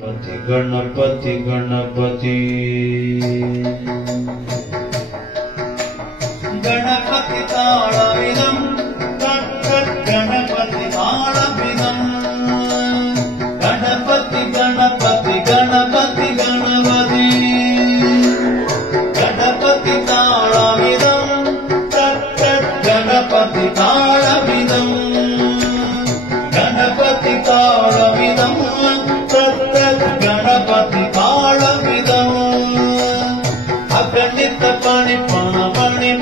गणपति गणपति गणपति ताळविदं गणपति ताळविदं गणपति गणपति गणपति गणपति गणपति ताळविदं गणपति ताळविदं गणपति ताळविदं गणपति ताळविदं अगणित पणि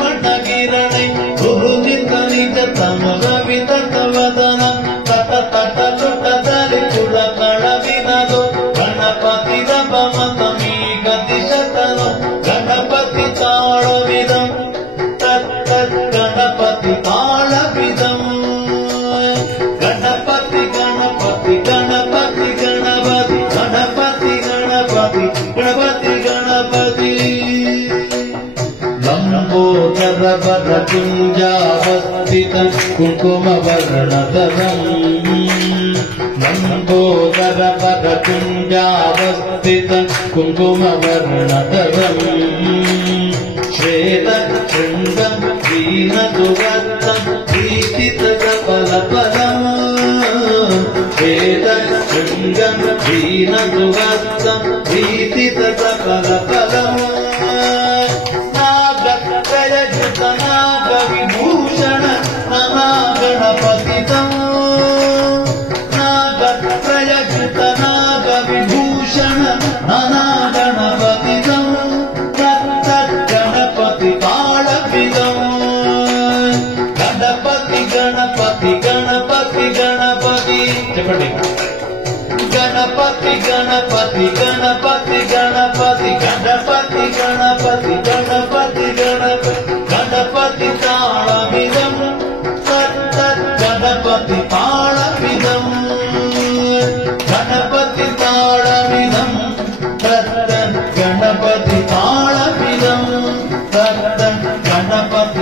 मणगिरणै गुरुजित निज तमविद वदन तट तट लुटदरि कुलकळविनदो गणपति रमतमी गतिशतनो गणपति ताळविदं तत् गणपति ताळविदं गणपति गणपति गणपति गणपति गणपति गणपति गणपति गणपति लंबोदर वरकुंजावस्थितं कुङ्कुमवर्णधरं लंबोदर वरकुंजावस्थितं कुङ्कुमवर्णधरं श्वेतशृङ्गं दीनसुवर्णं दीक्षितकपलपलम् श्वेतशृङ्गं दीनसुवर्णं दीक्षितकपलपलम् नागत्रययुत नागविभूषण नमः गणपतितं नागत्रययुत नागविभूषण नमः गणपतितं गणपति ताळविदं गणपति गणपति गणपति गणपति చెప్పండి गणपति गणपति गणपति गणपति गणपति गणपति गणपति गणपति गणपति ताळविदं गणपति ताळविदं गणपति ताळविदं गणपति ताळविदं गणपति